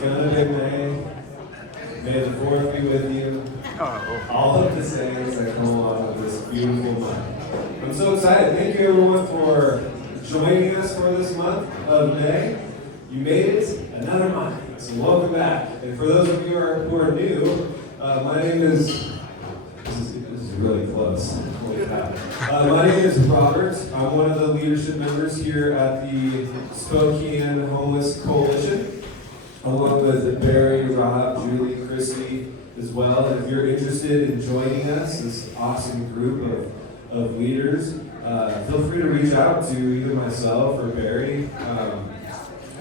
gonna be May. May the 4th be with you. All of the sayings that come along with this beautiful month. I'm so excited. Thank you everyone for joining us for this month of May. You made it another month, so welcome back. And for those of you who are new, my name is, this is really close. Holy cow. My name is Robert. I'm one of the leadership members here at the Spokane Homeless Coalition, along with Barry, Rob, Julie, Christy as well. And if you're interested in joining us, this awesome group of leaders, feel free to reach out to either myself or Barry.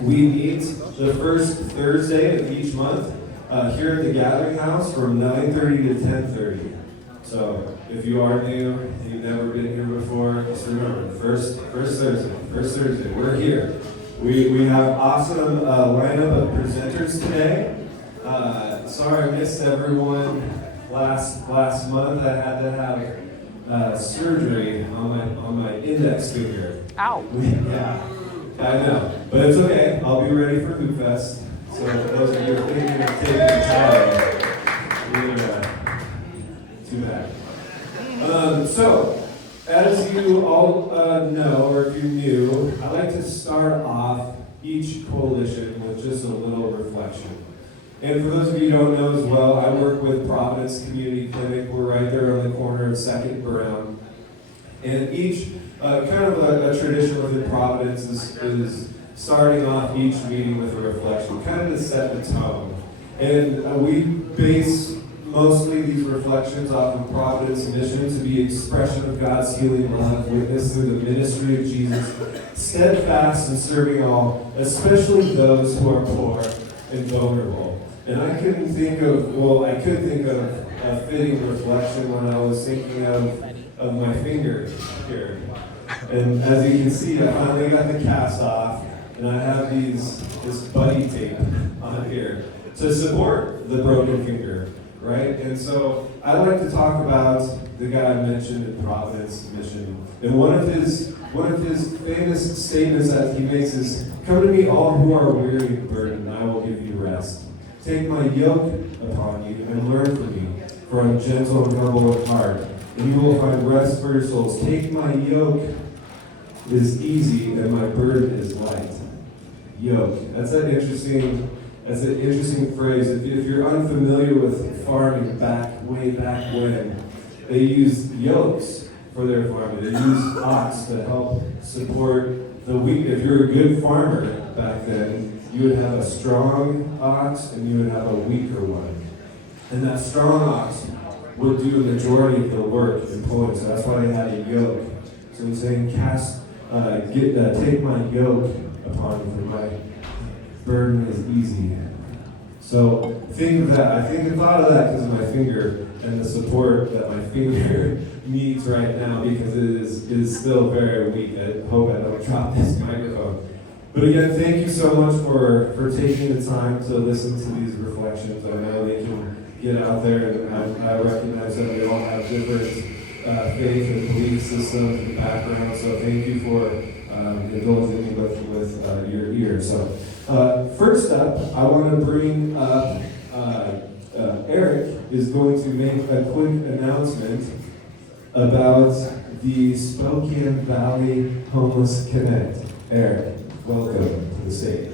We meet the first Thursday of each month here at the Gathering House from 9:30 to 10:30. So if you are new, you've never been here before, just remember, first Thursday, we're here. We have awesome lineup of presenters today. Sorry I missed everyone last month. I had to have surgery on my index finger. Ow! Yeah, I know, but it's okay. I'll be ready for Hoop Fest. So for those of you who are thinking of taking the time, too bad. So, as you all know, or if you're new, I like to start off each coalition with just a little reflection. And for those of you who don't know as well, I work with Providence Community Clinic. We're right there on the corner of 2nd and Brown. And each, kind of a tradition within Providence is starting off each meeting with a reflection, kind of to set the tone. And we base mostly these reflections off of Providence mission to be expression of God's healing love, witness through the ministry of Jesus, steadfast in serving all, especially those who are poor and vulnerable. And I could think of a fitting reflection when I was thinking of my finger here. And as you can see, I finally got the cast off, and I have this buddy tape on here to support the broken finger, right? And so I like to talk about the guy I mentioned in Providence Mission. And one of his famous statements that he makes is, "Come to me, all who are weary and burdened, and I will give you rest. Take my yoke upon you and learn from me, for I'm gentle and humble of heart, and you will find rest for your souls. Take my yoke is easy and my burden is light." Yoke. That's an interesting phrase. If you're unfamiliar with farming way back when, they used yokes for their farming. They used ox to help support the wheat. If you're a good farmer back then, you would have a strong ox and you would have a weaker one. And that strong ox would do the majority of the work in pulling, so that's why they had a yoke. So he's saying, take my yoke upon you, for my burden is easy. So think of that. I thought of that because of my finger and the support that my finger needs right now, because it is still very weak. I hope I don't drop this microphone. But again, thank you so much for taking the time to listen to these reflections. I know they can get out there, and I recognize that we all have different faith and belief systems and backgrounds, so thank you for indulging me with your ear. So first up, I want to bring up Eric is going to make a quick announcement about the Spokane Valley Homeless Connect. Eric, welcome to the stage.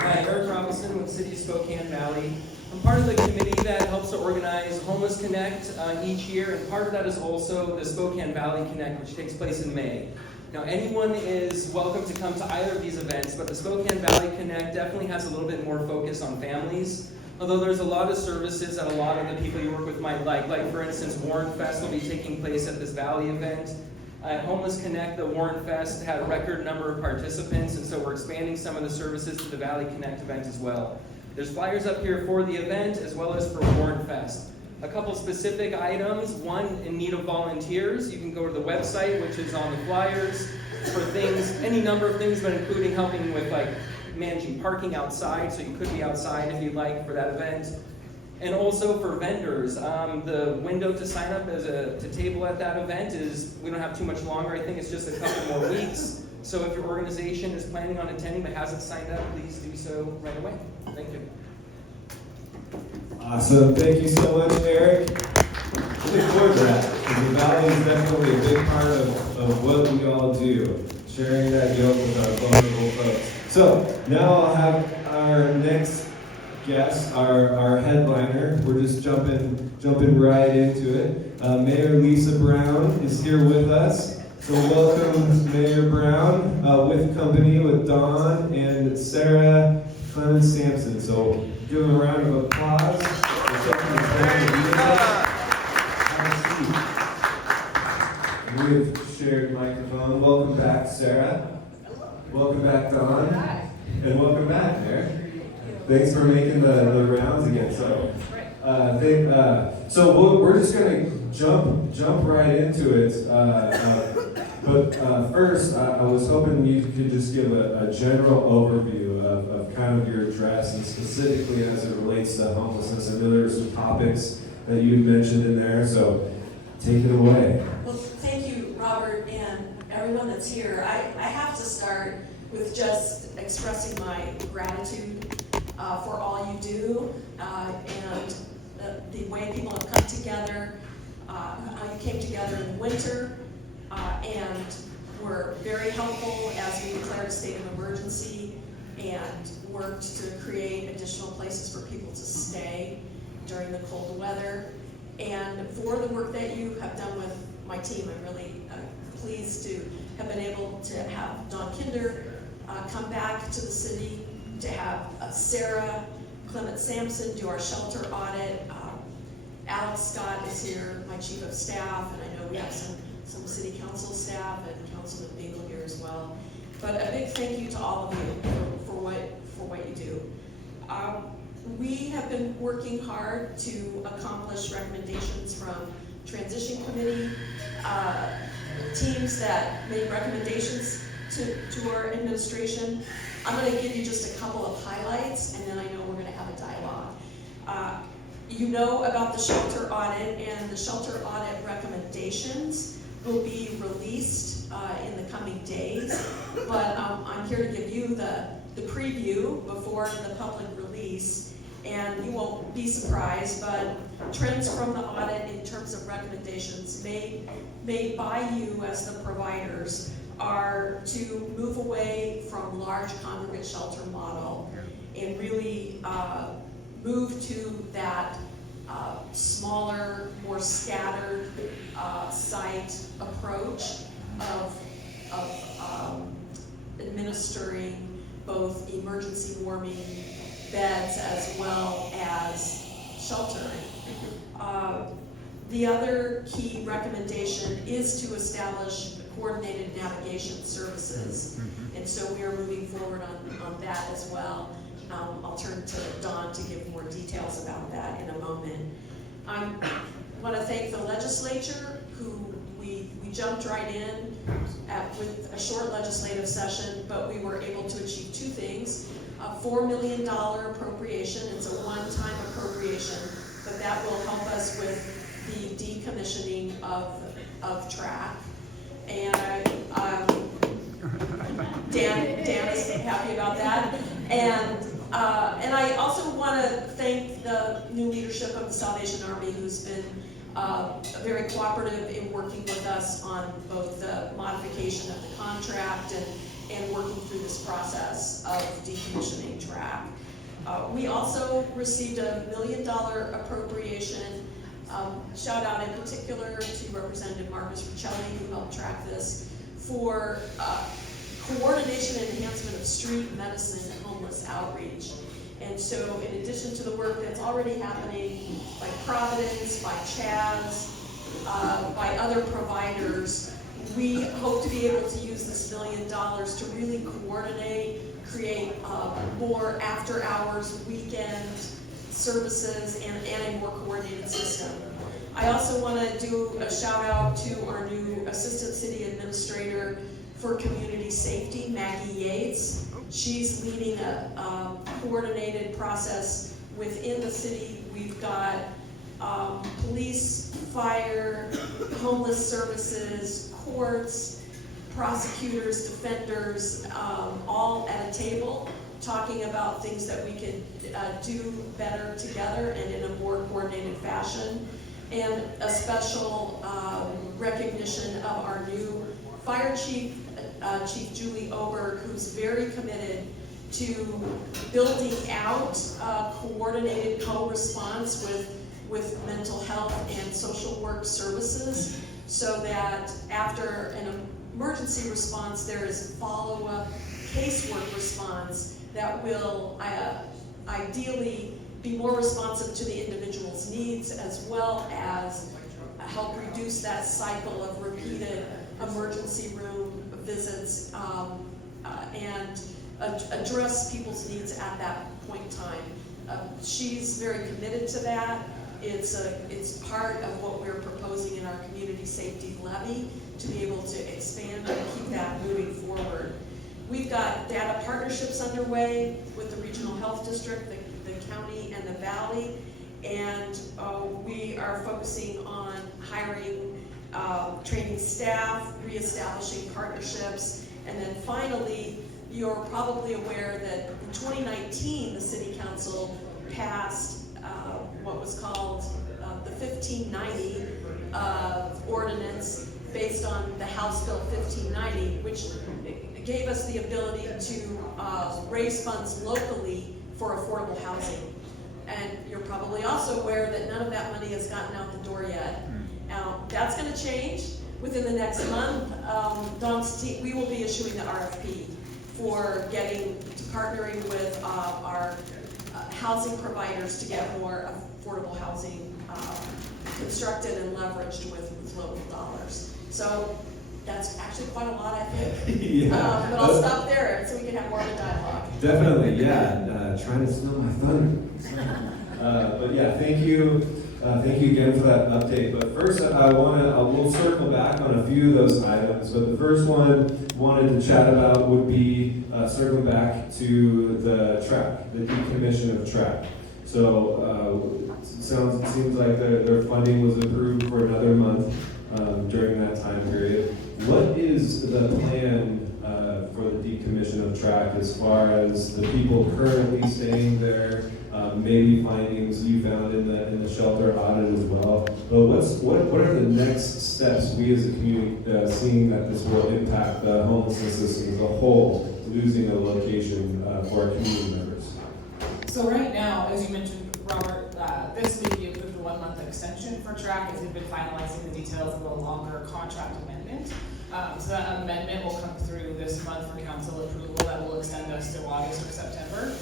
Hi, Eric Robinson with City of Spokane Valley. I'm part of the committee that helps to organize Homeless Connect each year, and part of that is also the Spokane Valley Connect, which takes place in May. Now, anyone is welcome to come to either of these events, but the Spokane Valley Connect definitely has a little bit more focus on families, although there's a lot of services that a lot of the people you work with might like. Like, for instance, Warren Fest will be taking place at this Valley event. At Homeless Connect, the Warren Fest had a record number of participants, and so we're expanding some of the services to the Valley Connect event as well. There's flyers up here for the event as well as for Warren Fest. A couple specific items. One, in need of volunteers, you can go to the website, which is on the flyers, for things, any number of things, but including helping with like managing parking outside, so you could be outside if you'd like for that event. And also for vendors, the window to sign up as to table at that event is, we don't have too much longer, I think it's just a couple more weeks. So if your organization is planning on attending but hasn't signed up, please do so right away. Thank you. Awesome. Thank you so much, Eric. Look forward to that. The Valley is definitely a big part of what we all do, sharing that yoke with our vulnerable folks. So now I'll have our next guest, our headliner. We're just jumping right into it. Mayor Lisa Brown is here with us. So welcome, Mayor Brown, with company with Dawn and Sarah Clemens Sampson. So give them a round of applause. We've shared microphone. Welcome back, Sarah. Welcome back, Dawn. And welcome back, Mayor. Thanks for making the rounds again. So we're just gonna jump right into it. But first, I was hoping you could just give a general overview of kind of your address, and specifically as it relates to homelessness. I know there's some topics that you mentioned in there, so take it away. Well, thank you, Robert, and everyone that's here. I have to start with just expressing my gratitude for all you do, and the way people have come together, how you came together in the winter, and were very helpful as we declared a state of emergency and worked to create additional places for people to stay during the cold weather. And for the work that you have done with my team, I'm really pleased to have been able to have Dawn Kinder come back to the city, to have Sarah Clemens Sampson do our shelter audit. Alex Scott is here, my chief of staff, and I know we have some city council staff and Councilman Bingle here as well. But a big thank you to all of you for what you do. We have been working hard to accomplish recommendations from transition committee, teams that made recommendations to our administration. I'm going to give you just a couple of highlights, and then I know we're going to have a dialogue. You know about the shelter audit, and the shelter audit recommendations will be released in the coming days, but I'm here to give you the preview before the public release, and you won't be surprised, but trends from the audit in terms of recommendations made by you as the providers are to move away from large congregate shelter model and really move to that smaller, more scattered site approach of administering both emergency warming beds as well as sheltering. The other key recommendation is to establish coordinated navigation services, and so we are moving forward on that as well. I'll turn to Dawn to give more details about that in a moment. I want to thank the legislature, who we jumped right in with a short legislative session, but we were able to achieve two things. A $4 million appropriation, it's a one-time appropriation, but that will help us with the decommissioning of track. And Dan is happy about that. And I also want to thank the new leadership of the Salvation Army, who's been very cooperative in working with us on both the modification of the contract and working through this process of decommissioning track. We also received a $1 million appropriation. Shout out in particular to Representative Marcus Riccelli, who helped track this, for coordination and enhancement of street medicine and homeless outreach. And so in addition to the work that's already happening by Providence, by Chaz, by other providers, we hope to be able to use this $1 million to really coordinate, create more after hours, weekend services, and a more coordinated system. I also want to do a shout out to our new Assistant City Administrator for Community Safety, Maggie Yates. She's leading a coordinated process within the city. We've got police, fire, homeless services, courts, prosecutors, defenders, all at a table, talking about things that we could do better together and in a more coordinated fashion. And a special recognition of our new fire chief, Chief Julie Oberg, who's very committed to building out coordinated co-response with mental health and social work services, so that after an emergency response, there is follow-up casework response that will ideally be more responsive to the individual's needs, as well as help reduce that cycle of repeated emergency room visits and address people's needs at that point in time. She's very committed to that. It's part of what we're proposing in our community safety levy to be able to expand and keep that moving forward. We've got data partnerships underway with the regional health district, the county, and the valley, and we are focusing on hiring, training staff, reestablishing partnerships, and then finally, you're probably aware that in 2019, the City Council passed what was called the 1590 ordinance based on the House Bill 1590, which gave us the ability to raise funds locally for affordable housing. And you're probably also aware that none of that money has gotten out the door yet. Now, that's going to change within the next month. Dawn's team, we will be issuing the RFP for partnering with our housing providers to get more affordable housing constructed and leveraged with local dollars. So that's actually quite a lot, I think. Yeah. But I'll stop there so we can have more of a dialogue. Definitely, yeah. Trying to steal my thunder. But yeah, thank you. Thank you again for that update. But first, we'll circle back on a few of those items. But the first one wanted to chat about would be circling back to the track, the decommission of track. So it seems like their funding was approved for another month during that time period. What is the plan for the decommission of track as far as the people currently staying there? Maybe findings you found in the shelter audit as well. But what are the next steps we as a community seeing that this will impact the homelessness system as a whole, losing a location for our community members? So right now, as you mentioned, Robert, this week you approved a 1-month extension for track as we've been finalizing the details of a longer contract amendment. So that amendment will come through this month for council approval that will extend us to August or September.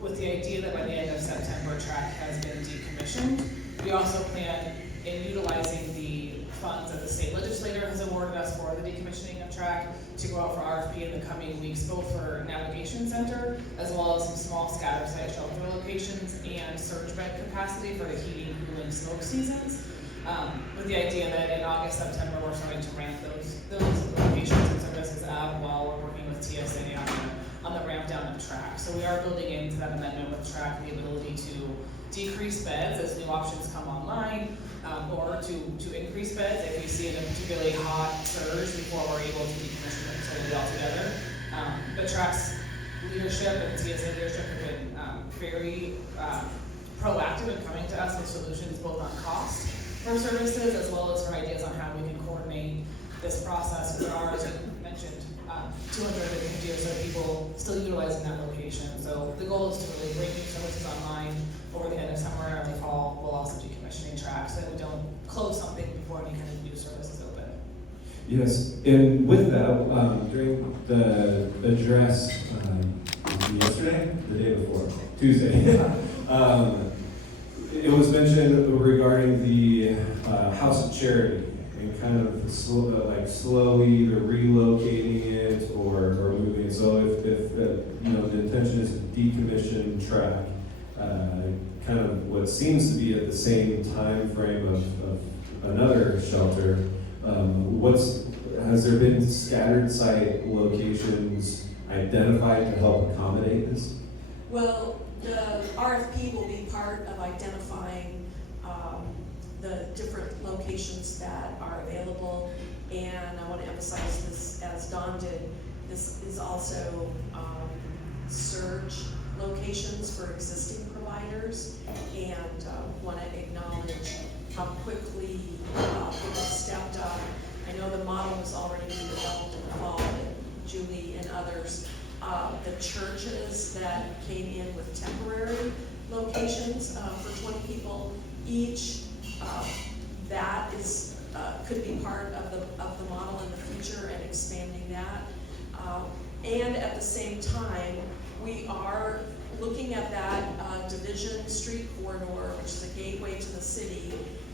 With the idea that by the end of September, track has been decommissioned. We also plan in utilizing the funds that the state legislature has awarded us for the decommissioning of track to go out for RFP in the coming weeks, both for navigation center, as well as some small scatter site shelter locations and surge bed capacity for the heating, cooling, smoke seasons. With the idea that in August, September, we're starting to ramp those locations and services up while we're working with TSA on the ramp down of track. So we are building into that amendment with track the ability to decrease beds as new options come online, or to increase beds if we see a particularly hot surge before we're able to decommission it totally altogether. But track's leadership and TSA leadership have been very proactive in coming to us with solutions both on cost for services as well as for ideas on how we can coordinate this process. Because there are, as you mentioned, 250 or so people still utilizing that location. So the goal is to really bring new services online over the end of summer and early fall. We'll also decommissioning track so that we don't close something before any kind of new services open. Yes, and with that, during the address yesterday, the day before, Tuesday, it was mentioned regarding the House of Charity and kind of slowly either relocating it or moving it. So if the intention is to decommission track, kind of what seems to be at the same time frame of another shelter, has there been scattered site locations identified to help accommodate this? Well, the RFP will be part of identifying the different locations that are available, And I want to emphasize this, as Dawn did, this is also surge locations for existing providers, and want to acknowledge how quickly people stepped up. I know the model was already being developed in the fall, but Julie and others, the churches that came in with temporary locations for 20 people each, that is could be part of the model in the future, and expanding that. And at the same time, we are looking at that Division Street corridor, which is a gateway to the city,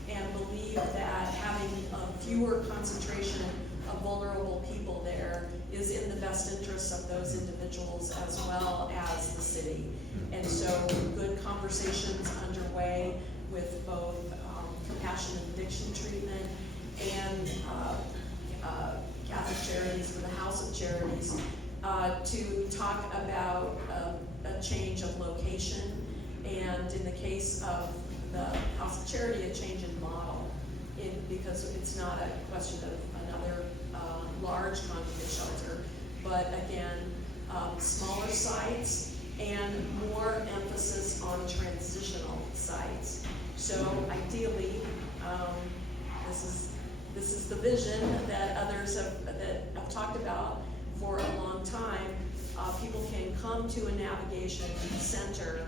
and believe that having a fewer concentration of vulnerable people there is in the best interests of those individuals as well as the city. And so good conversations underway with both compassion and addiction treatment and Catholic Charities and the House of Charities to talk about a change of location, and in the case of the House of Charity, a change in model, because it's not a question of another large congregate shelter, but again, smaller sites and more emphasis on transitional sites. So ideally, this is the vision that others have talked about for a long time. People can come to a navigation center,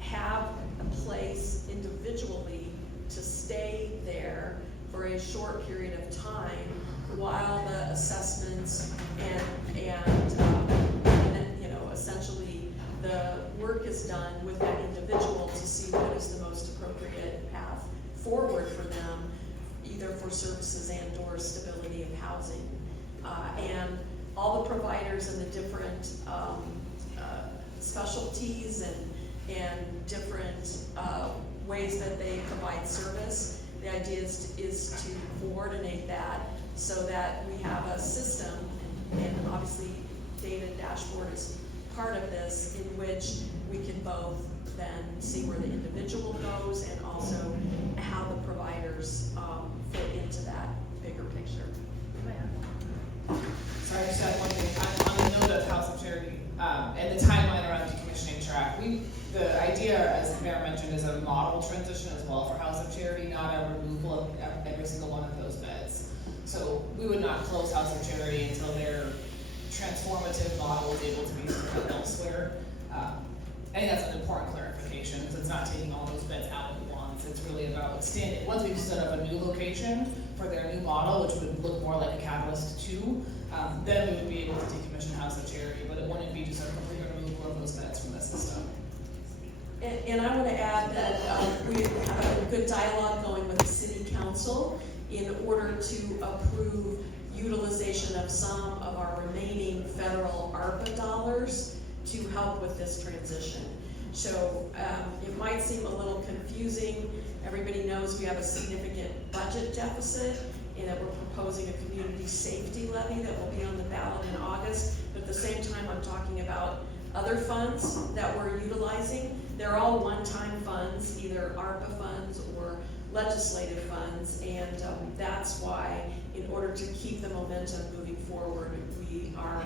have a place individually to stay there for a short period of time while the assessments and essentially the work is done with that individual to see what is the most appropriate path forward for them, either for services and or stability of housing. And all the providers and the different specialties and different ways that they provide service. The idea is to coordinate that so that we have a system, and obviously data dashboard is part of this, in which we can both then see where the individual goes and also how the providers fit into that bigger picture. Sorry, I just had one thing. On the note of House of Charity and the timeline around decommissioning track, the idea, as Mayor mentioned, is a model transition as well for House of Charity, not a removal of every single one of those beds. So we would not close House of Charity until their transformative model is able to be put elsewhere. I think that's an important clarification, because it's not taking all those beds out at once. It's really about extending. Once we've set up a new location for their new model, which would look more like a Catalyst 2, then we would be able to decommission House of Charity, but it wouldn't be just a complete removal of those beds from the system. And I want to add that we have a good dialogue going with the City Council in order to approve utilization of some of our remaining federal ARPA dollars to help with this transition. So it might seem a little confusing. Everybody knows we have a significant budget deficit, and that we're proposing a community safety levy that will be on the ballot in August. But at the same time, I'm talking about other funds that we're utilizing. They're all one-time funds, either ARPA funds or legislative funds, and that's why, in order to keep the momentum moving forward, we are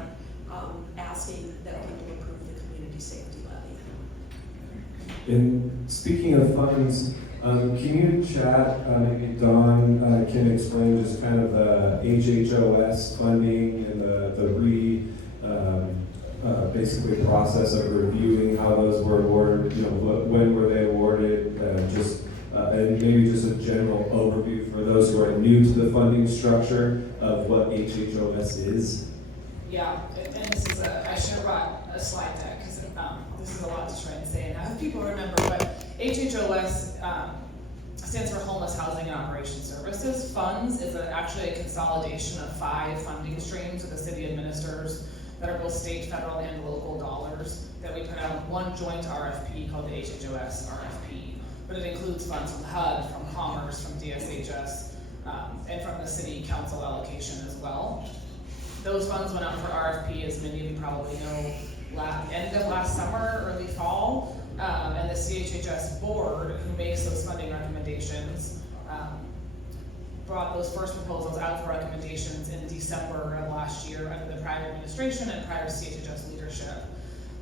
asking that people approve the community safety levy. And speaking of funds, can you chat, maybe Dawn can explain just kind of the HHOS funding and basically process of reviewing how those were awarded, when were they awarded, and maybe just a general overview for those who are new to the funding structure of what HHOS is. Yeah, and this is I should have brought a slide deck, because this is a lot to try and say and have people remember, but HHOS stands for Homeless Housing and Operation Services. Funds is actually a consolidation of 5 funding streams that the city administers that are both state, federal, and local dollars that we put out one joint RFP called the HHOS RFP. But it includes funds from HUD, from Commerce, from DSHS, and from the city council allocation as well. Those funds went out for RFP, as many of you probably know, end of last summer, early fall, and the CHHS board, who makes those funding recommendations, brought those first proposals out for recommendations in December of last year under the prior administration and prior CHHS leadership.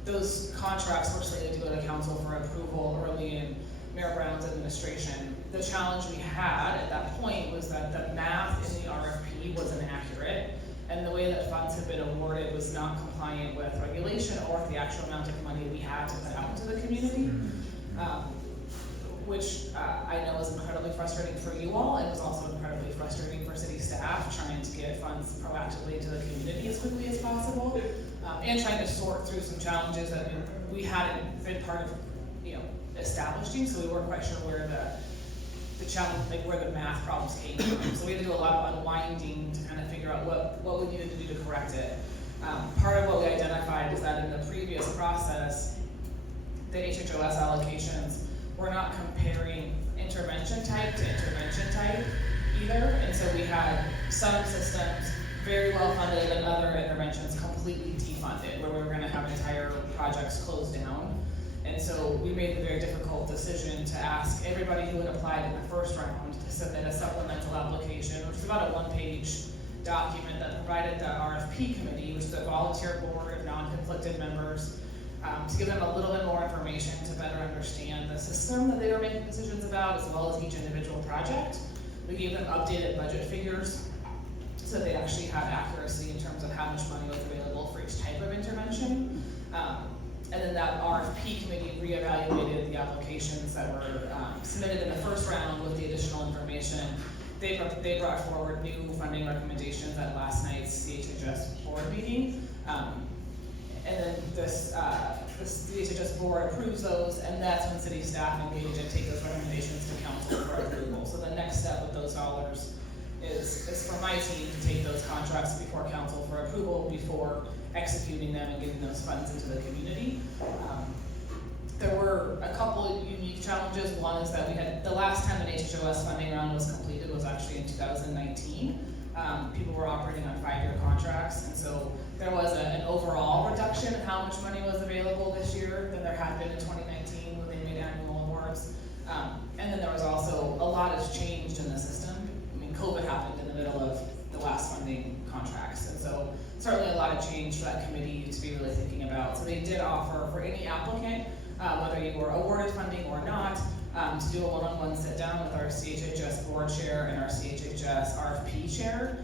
Those contracts were slated to go to council for approval early in Mayor Brown's administration. The challenge we had at that point was that the math in the RFP was inaccurate, and the way that funds had been awarded was not compliant with regulation or the actual amount of money we had to put out into the community. Which I know is incredibly frustrating for you all, and was also incredibly frustrating for city staff trying to get funds proactively to the community as quickly as possible, and trying to sort through some challenges that we hadn't been part of, establishing, so we weren't quite sure where the challenge, like where the math problems came from. So we had to do a lot of unwinding to kind of figure out what we needed to do to correct it. Part of what we identified is that in the previous process, the HHOS allocations were not comparing intervention type to intervention type either, and so we had some systems very well funded and other interventions completely defunded, where we were going to have entire projects closed down. And so we made the very difficult decision to ask everybody who had applied in the first round to submit a supplemental application, which is about a one-page document that provided the RFP committee, which is a volunteer board of non-conflicted members, to give them a little bit more information to better understand the system that they were making decisions about, as well as each individual project. We gave them updated budget figures so they actually had accuracy in terms of how much money was available for each type of intervention. And then that RFP committee reevaluated the applications that were submitted in the first round with the additional information. They brought forward new funding recommendations at last night's CHHS board meeting. And then the CHHS board approves those, and that's when city staff engage and take those recommendations to council for approval. So the next step with those dollars is for my team to take those contracts before council for approval before executing them and getting those funds into the community. There were a couple of unique challenges. One is that we had, the last time an HHOS funding round was completed was actually in 2019. People were operating on 5-year contracts, and so there was an overall reduction in how much money was available this year than there had been in 2019 when they made annual awards. And then there was also, a lot has changed in the system. I mean, COVID happened in the middle of the last funding contracts, and so certainly a lot of change for that committee to be really thinking about. So they did offer for any applicant, whether you were awarded funding or not, to do a one-on-one sit-down with our CHHS board chair and our CHHS RFP chair.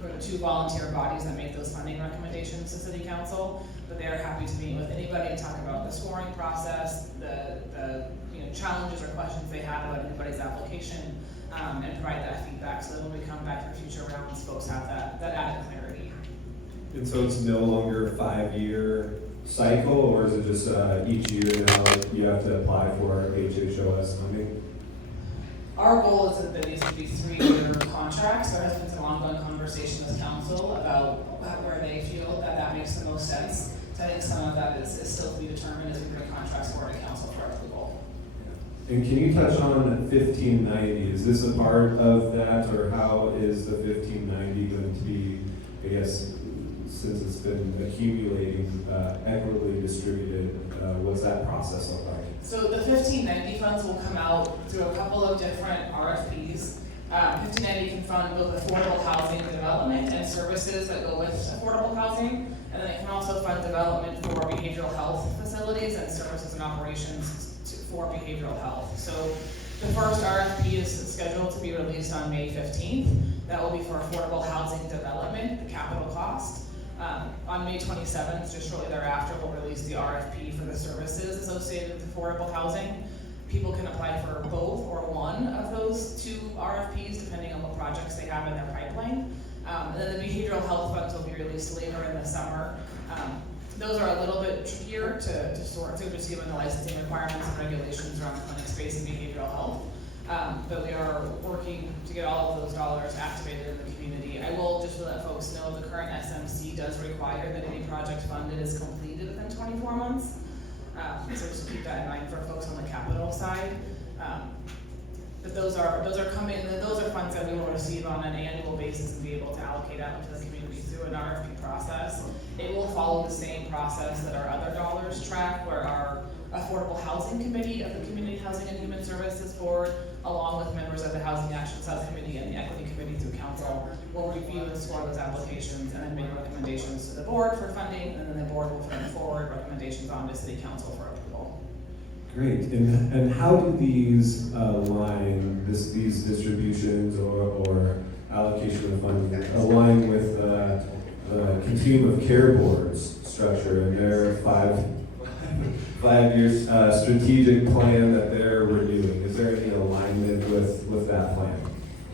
Who are the two volunteer bodies that make those funding recommendations to City Council, but they are happy to meet with anybody and talk about the scoring process, the challenges or questions they have about anybody's application, and provide that feedback so that when we come back for future rounds, folks have that added clarity. And so it's no longer a 5-year cycle, or is it just each year now you have to apply for HHOS funding? Our goal is that these would be 3-year contracts. There has been some ongoing conversation with council about where they feel that makes the most sense. So I think some of that is still to be determined as we bring contracts forward to council for approval. And can you touch on 1590? Is this a part of that, or how is the 1590 going to be, I guess, since it's been accumulating, equitably distributed, what's that process look like? So the 1590 funds will come out through a couple of different RFPs. 1590 can fund both affordable housing development and services that go with affordable housing, and then it can also fund development for behavioral health facilities and services and operations for behavioral health. So the first RFP is scheduled to be released on May 15th. That will be for affordable housing development, the capital cost. On May 27th, just shortly thereafter, we'll release the RFP for the services associated with affordable housing. People can apply for both or one of those 2 RFPs, depending on what projects they have in their pipeline. And then the behavioral health funds will be released later in the summer. Those are a little bit trickier to sort through, just given the licensing requirements and regulations around clinic space and behavioral health. But we are working to get all of those dollars activated in the community. I will just let folks know the current SMC does require that any project funded is completed within 24 months. So just keep that in mind for folks on the capital side. But those are coming. Those are funds that we will receive on an annual basis and be able to allocate out to the community through an RFP process. It will follow the same process that our other dollars track, where our Affordable Housing Committee of the Community Housing and Human Services Board along with members of the Housing Action Subcommittee and the Equity Committee through Council, will review and score those applications and then make recommendations to the board for funding, and then the board will then forward recommendations on to City Council for approval. Great. And how do these align, these distributions or allocation of funding align with the continuum of care boards structure and their five-year strategic plan that they're renewing? Is there any alignment with that plan?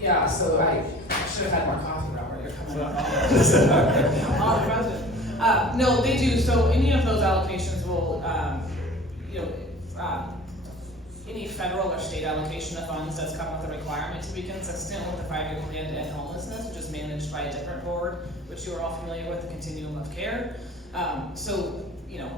Yeah, so I should have had more coffee, Robert, you're coming up. All the president. No, they do, so any of those allocations will, any federal or state allocation of funds does come with a requirement to be consistent with the 5-year plan to end homelessness, which is managed by a different board, which you are all familiar with, the continuum of care.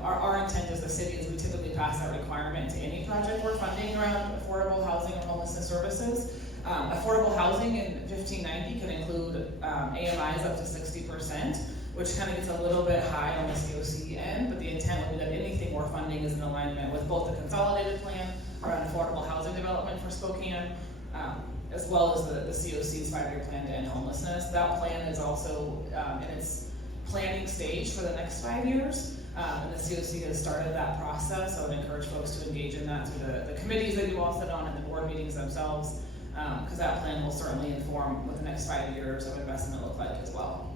Our intent as the city is we typically pass that requirement to any project we're funding around affordable housing or homelessness services. Affordable housing in 1590 can include AMIs up to 60%, which kind of gets a little bit high on the COC end, but the intent would be that anything we're funding is in alignment with both the consolidated plan around affordable housing development for Spokane, as well as the COC's 5-year plan to end homelessness. That plan is also in its planning stage for the next 5 years, and the COC has started that process. I would encourage folks to engage in that through the committees that you all sit on and the board meetings themselves, because that plan will certainly inform what the next 5 years of investment look like as well.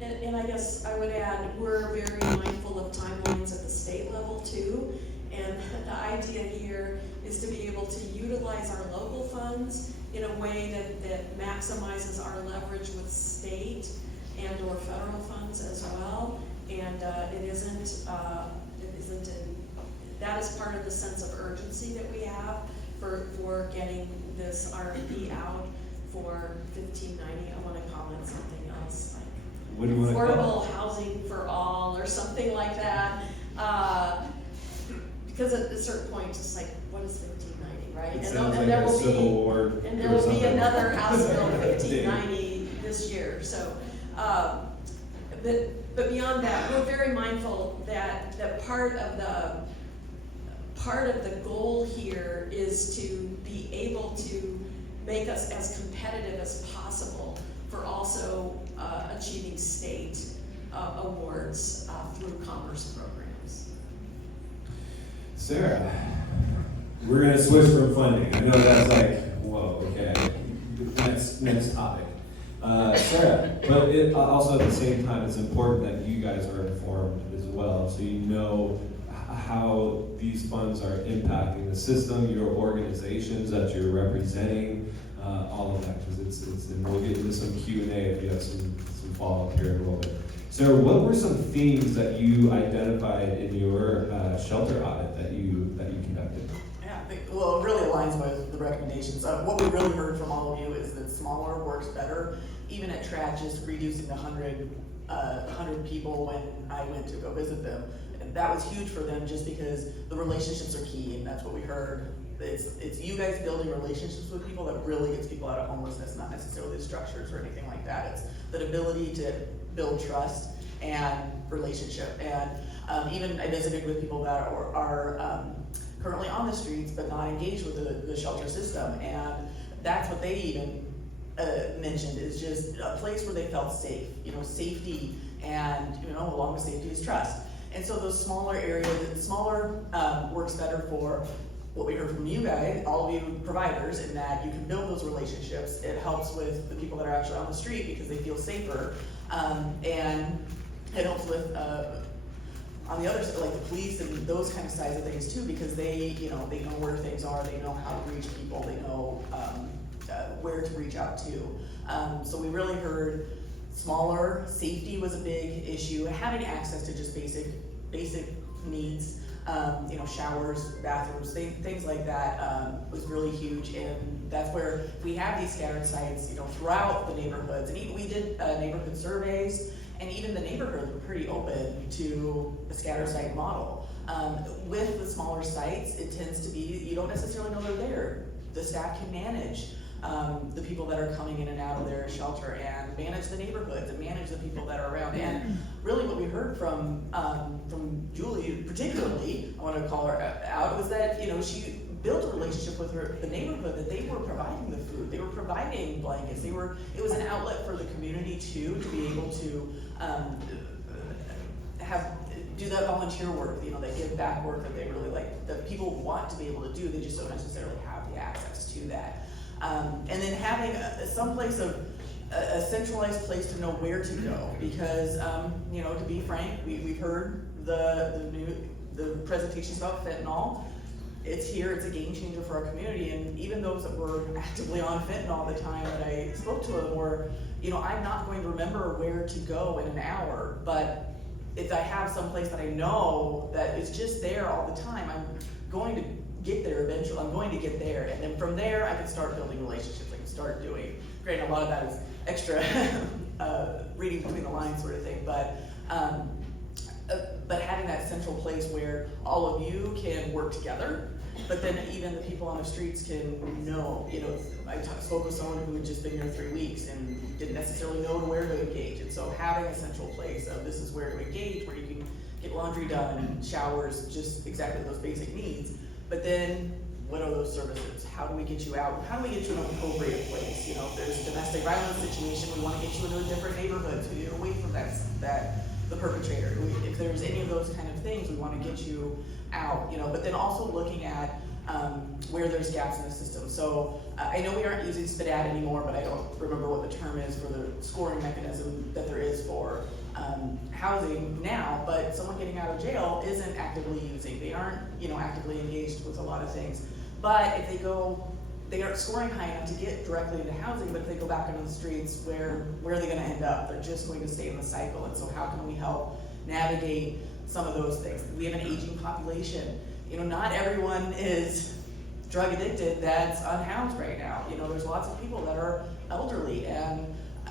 And I guess I would add, we're very mindful of timelines at the state level too. And the idea here is to be able to utilize our local funds in a way that maximizes our leverage with state and or federal funds as well. And that is part of the sense of urgency that we have for getting this RFP out for 1590. I want to comment something else, like What do you want to call affordable housing for all or something like that. Because at a certain point, just like, what is 1590, right? It And sounds like there a will Civil War and there or will be something. another House Bill 1590 this year. So, but beyond that, we're very mindful that part of the goal here is to be able to make us as competitive as possible for also achieving state awards through commerce programs. Sarah, we're going to switch from funding. I know that's like, whoa, okay. Next topic. Sarah, but also at the same time, it's important that you guys are informed as well, so you know how these funds are impacting the system, your organizations that you're representing, all of that, because and we'll get into some Q&A if you have some follow-up here in a little bit. Sarah, what were some themes that you identified in your shelter audit that you conducted? Yeah, it really aligns with the recommendations. What we really heard from all of you is that smaller works better. Even at TRAC, just reducing the 100 people when I went to go visit them, that was huge for them just because the relationships are key, and that's what we heard. It's you guys building relationships with people that really gets people out of homelessness, not necessarily the structures or anything like that. It's the ability to build trust and relationship. And even I visited with people that are currently on the streets but not engaged with the shelter system, and that's what they even mentioned, is just a place where they felt safe. Safety, and along with safety is trust. And so those smaller areas, works better for what we heard from you guys, all of you providers, in that you can build those relationships. It helps with the people that are actually on the street because they feel safer, and it helps with on the other side, like the police and those kind of sides of things too, because they know where things are, they know how to reach people, they know where to reach out to. So we really heard smaller, safety was a big issue, having access to just basic needs, showers, bathrooms, things like that was really huge. And that's where we have these scattered sites, throughout the neighborhoods. And we did neighborhood surveys, and even the neighborhoods were pretty open to the scatter site model. With the smaller sites, it tends to be, you don't necessarily know they're there. The staff can manage the people that are coming in and out of their shelter, and manage the neighborhoods, and manage the people that are around. And really what we heard from Julie, particularly, I want to call her out, was that, she built a relationship with the neighborhood, that they were providing the food, they were providing blankets, it was an outlet for the community too, to be able to do that volunteer work, that give back work that they really like, that people want to be able to do, they just don't necessarily have the access to that. And then having a centralized place to know where to go, because, to be frank, we've heard the presentations about fentanyl. It's here, it's a game changer for our community, and even those that were actively on fentanyl at the time that I spoke to them were, I'm not going to remember where to go in an hour, but if I have some place that I know that is just there all the time, I'm going to get there eventually, I'm going to get there, and then from there I can start building relationships, I can start doing, granted a lot of that is extra reading between the lines sort of thing, but having that central place where all of you can work together, but then even the people on the streets can know, I spoke with someone who had just been here 3 weeks and didn't necessarily know where to engage, and so having a central place of this is where to engage, where you can get laundry done and showers, just exactly those basic needs, but then what are those services? How do we get you out? How do we get you in an appropriate place? If there's a domestic violence situation, we want to get you into a different neighborhood so you're away from the perpetrator. If there's any of those kind of things, we want to get you out, but then also looking at where there's gaps in the system. So I know we aren't using SPDAT anymore, but I don't remember what the term is for the scoring mechanism that there is for housing now, but someone getting out of jail isn't actively using. They aren't, actively engaged with a lot of things. But if they aren't scoring high enough to get directly into housing, but if they go back into the streets, where are they gonna end up? They're just going to stay in the cycle. And so how can we help navigate some of those things? We have an aging population. Not everyone is drug addicted that's unhoused right now. There's lots of people that are elderly and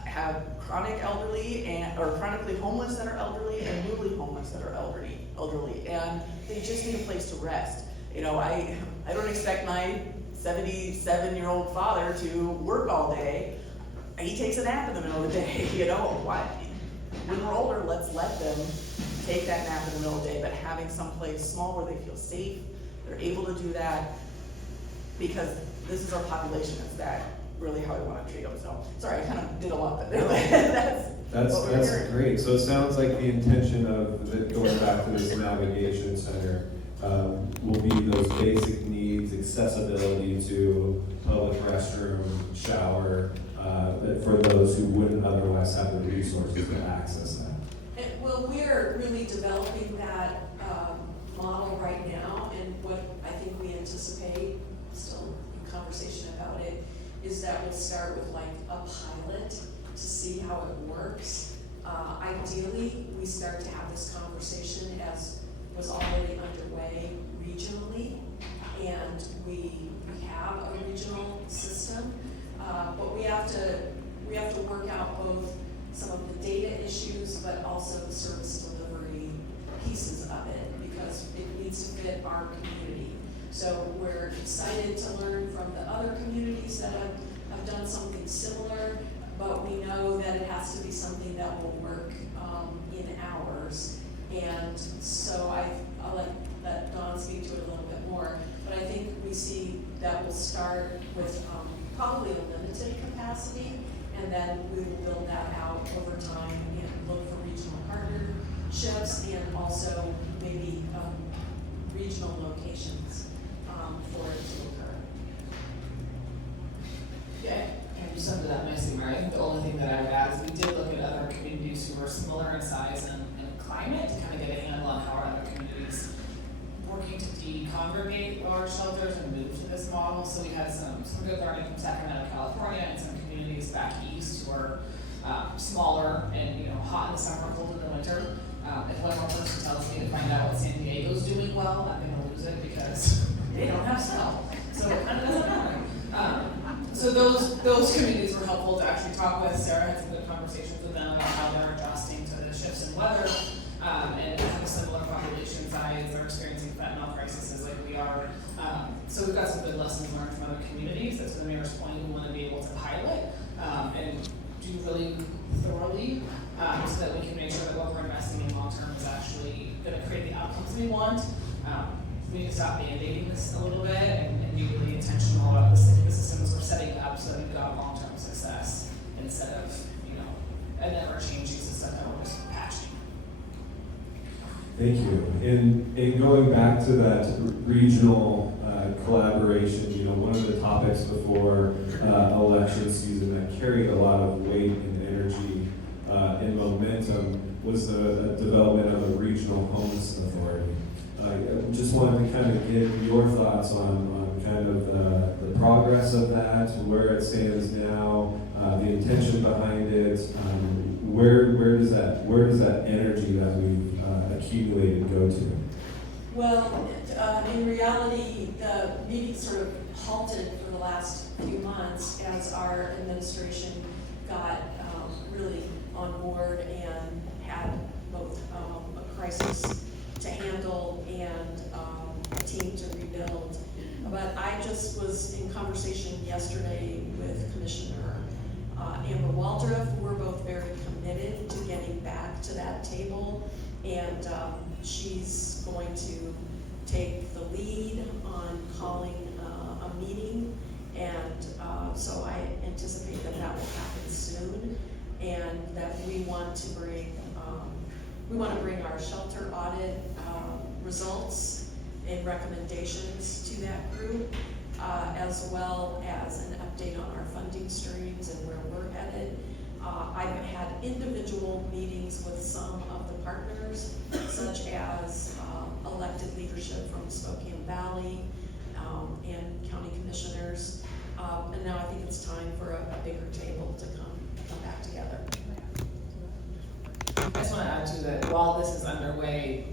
have chronic elderly or chronically homeless that are elderly and newly homeless that are elderly, and they just need a place to rest. I don't expect my 77-year-old father to work all day. He takes a nap in the middle of the day. When we're older, let's let them take that nap in the middle of the day, but having some place small where they feel safe, they're able to do that, because this is our population. Is that really how we want to treat them? So, sorry, I kind of did a lot, but that's great. So it sounds like the intention of going back to this navigation center will be those basic needs, accessibility to public restroom, shower, for those who wouldn't otherwise have the resources to access that. Well, we're really developing that model right now, and what I think we anticipate, still in conversation about it, is that we'll start with like a pilot to see how it works. Ideally, we start to have this conversation as was already underway regionally, and we have a regional system, but we have to work out both some of the data issues, but also the service delivery pieces of it, because it needs to fit our community. So we're excited to learn from the other communities that have done something similar, but we know that it has to be something that will work in ours. And so I'll let Dawn speak to it a little bit more, but I think we see that we'll start with probably a limited capacity, and then we will build that out over time and look for regional partnerships and also maybe regional locations for it to occur. Yeah, and you summed it up nicely, Mary. I think the only thing that I would add is we did look at other communities who were similar in size and climate to kind of get a handle on how are other communities working to decongregate large shelters and move to this model. So we had some good learning from Sacramento, California, and some communities back east who are smaller and hot in the summer, cold in the winter. If one more person tells me to find out what San Diego's doing well, I'm going to lose it because they don't have snow. So it kind of doesn't matter. So those communities were helpful to actually talk with. Sarah had some good conversations with them about how they're adjusting to the shifts in weather and have a similar population size. They're experiencing fentanyl crises like we are. So we've got some good lessons learned from other communities. That's to the mayor's point. We want to be able to pilot and do really thoroughly so that we can make sure that what we're investing in long term is actually going to create the outcomes we want. we need to stop band-aiding this a little bit and be really intentional about the systems we're setting up so that we can have long-term success instead of, a never-changing system that we're just patching. Thank you. In going back to that regional collaboration, one of the topics before election season that carried a lot of weight and energy and momentum was the development of a regional homeless authority. I just wanted to kind of get your thoughts on kind of the progress of that, where it stands now, the intention behind it, where does that energy that we've accumulated go to? Well, in reality, the meeting sort of halted for the last few months as our administration got really on board and had both a crisis to handle and a team to rebuild. But I just was in conversation yesterday with Commissioner Amber Waldrop. We're both very committed to getting back to that table, and she's going to take the lead on calling a meeting, and so I anticipate that will happen soon, and that we want to bring our shelter audit results and recommendations to that group, as well as an update on our funding streams and where we're headed. I've had individual meetings with some of the partners, such as elected leadership from Spokane Valley and county commissioners, and now I think it's time for a bigger table to come back together. I just want to add to that, while this is underway,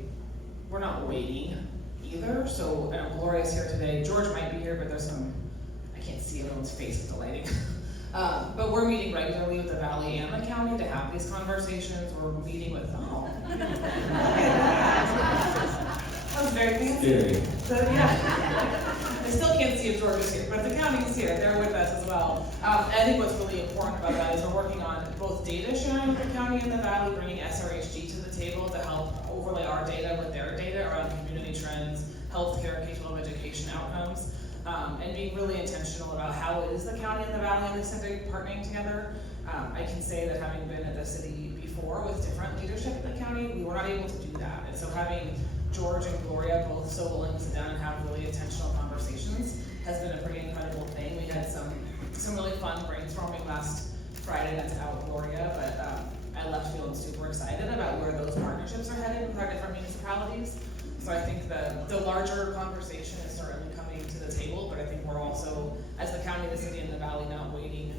we're not waiting either. So I know Gloria's here today. George might be here, but I can't see everyone's face with the lighting. But we're meeting regularly with the Valley and the county to have these conversations. We're meeting with that was very fancy. So yeah. I still can't see if George is here, but the county is here. They're with us as well. I think what's really important about that is we're working on both data sharing with the county and the Valley, bringing SRHG to the table to help overlay our data with their data around community trends, healthcare, K-12 education outcomes, and being really intentional about how it is the county and the Valley and the city partnering together. I can say that having been at the city before with different leadership in the county, we were not able to do that. And so having George and Gloria both so willing to sit down and have really intentional conversations has been a pretty incredible thing. We had some really fun brainstorming last Friday. That's out, Gloria, but I left feeling super excited about where those partnerships are headed with our different municipalities. So I think the larger conversation is certainly coming to the table, but I think we're also, as the county, the city, and the Valley, not waiting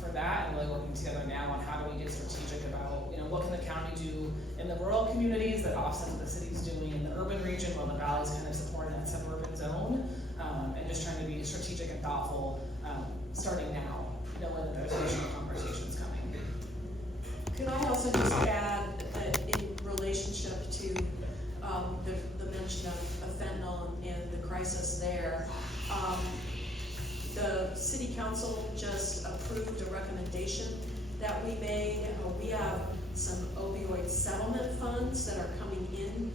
for that and really working together now on how do we get strategic about, what can the county do in the rural communities that offset what the city's doing in the urban region while the Valley's kind of supporting that suburban zone, and just trying to be strategic and thoughtful starting now, knowing that there's additional conversations coming. Could I also just add that in relationship to the mention of fentanyl and the crisis there, the city council just approved a recommendation that we made. We have some opioid settlement funds that are coming in.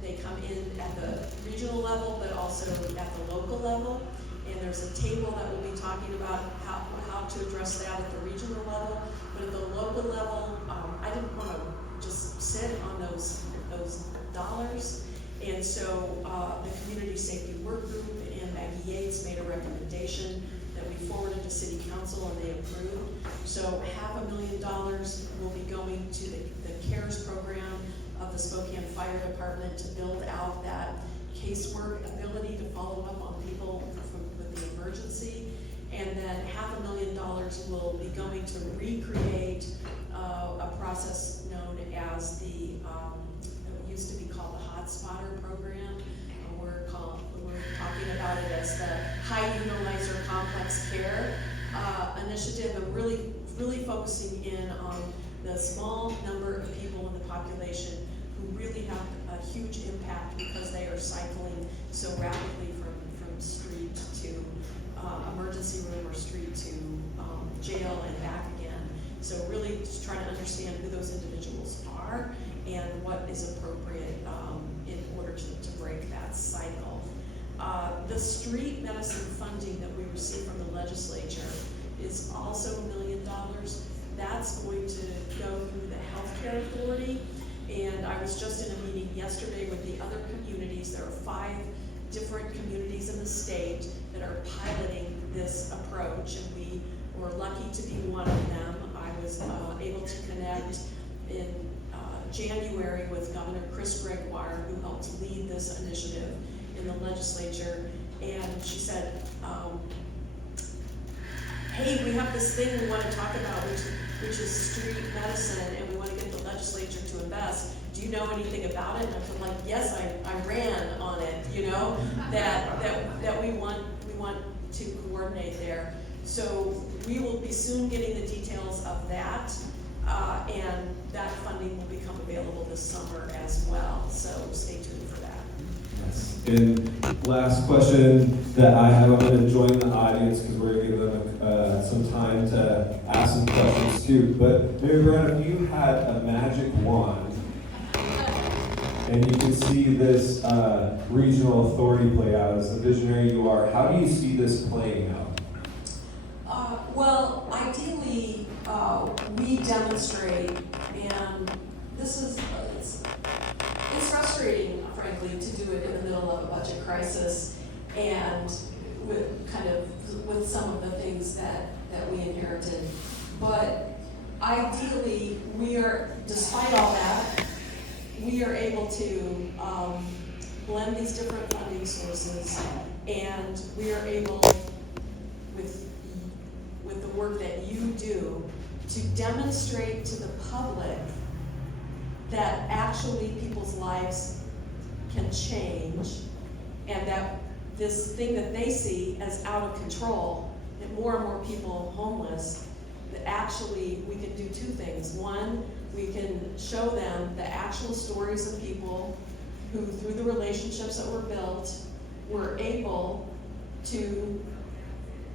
They come in at the regional level, but also at the local level. And there's a table that we'll be talking about how to address that at the regional level. But at the local level, I didn't want to just sit on those dollars. And so the Community Safety Work Group and Maggie Yates made a recommendation that we forwarded to City Council and they approved. So $500,000 will be going to the CARES program of the Spokane Fire Department to build out that casework ability to follow up on people with the emergency. And then $500,000 will be going to recreate a process known as it used to be called the Hot Spotter program. We're talking about it as the High Utilizer Complex Care initiative, and really focusing in on the small number of people in the population who really have a huge impact because they are cycling so rapidly from street to emergency room or street to jail and back again. So really just trying to understand who those individuals are and what is appropriate in order to break break that cycle. The street medicine funding that we receive from the legislature is also $1 million. That's going to go through the healthcare authority. And I was just in a meeting yesterday with the other communities. There are 5 different communities in the state that are piloting this approach, and we were lucky to be one of them. I was able to connect in January with Governor Chris Gregoire, who helped lead this initiative in the legislature, and she said, hey, we have this thing we want to talk about, which is street medicine, and we want to get the legislature to invest. Do you know anything about it? And I'm like, yes, I ran on it, you know, that we want to coordinate there. So we will be soon getting the details of that, and that funding will become available this summer as well. So stay tuned for that. And last question that I have, I'm going to join the audience because we're going to give them some time to ask some questions too. But maybe, Brad, if you had a magic wand and you could see this regional authority play out as the visionary you are, how do you see this playing out? Well, ideally, we demonstrate, and this is, it's frustrating, frankly, to do it in the middle of a budget crisis and with some of the things that we inherited. But ideally, despite all that, we are able to blend these different funding sources, and we are able, with the work that you do, to demonstrate to the public that actually people's lives can change, and that this thing that they see as out of control, and more people homeless, that actually we can do 2 things. One, we can show them the actual stories of people who, through the relationships that were built, were able to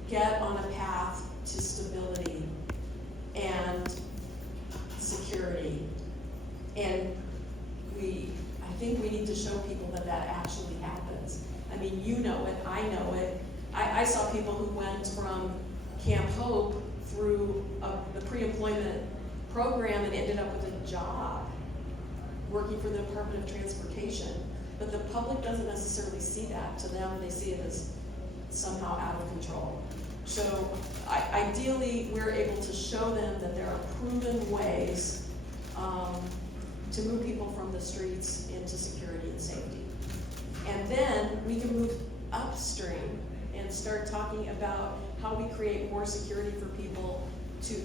get on a path to stability and security. And I think we need to show people that actually happens. I mean, you know it, I know it. I saw people who went from Camp Hope through the pre-employment program and ended up with a job working for the Department of Transportation. But the public doesn't necessarily see that. To them, they see it as somehow out of control. So ideally, we're able to show them that there are proven ways to move people from the streets into security and safety. And then we can move upstream and start talking about how we create more security for people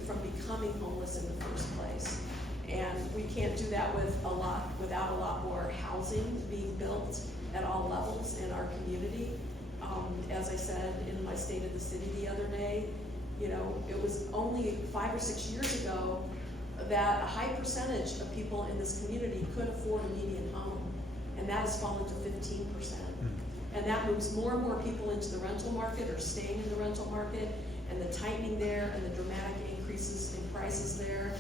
from becoming homeless in the first place. And we can't do that without a lot more housing being built at all levels in our community. As I said in my State of the City the other day, you know, it was only 5 or 6 years ago that a high percentage of people in this community could afford a median home, and that has fallen to 15%. And that moves more and more people into the rental market or staying in the rental market, and the tightening there and the dramatic increases in prices there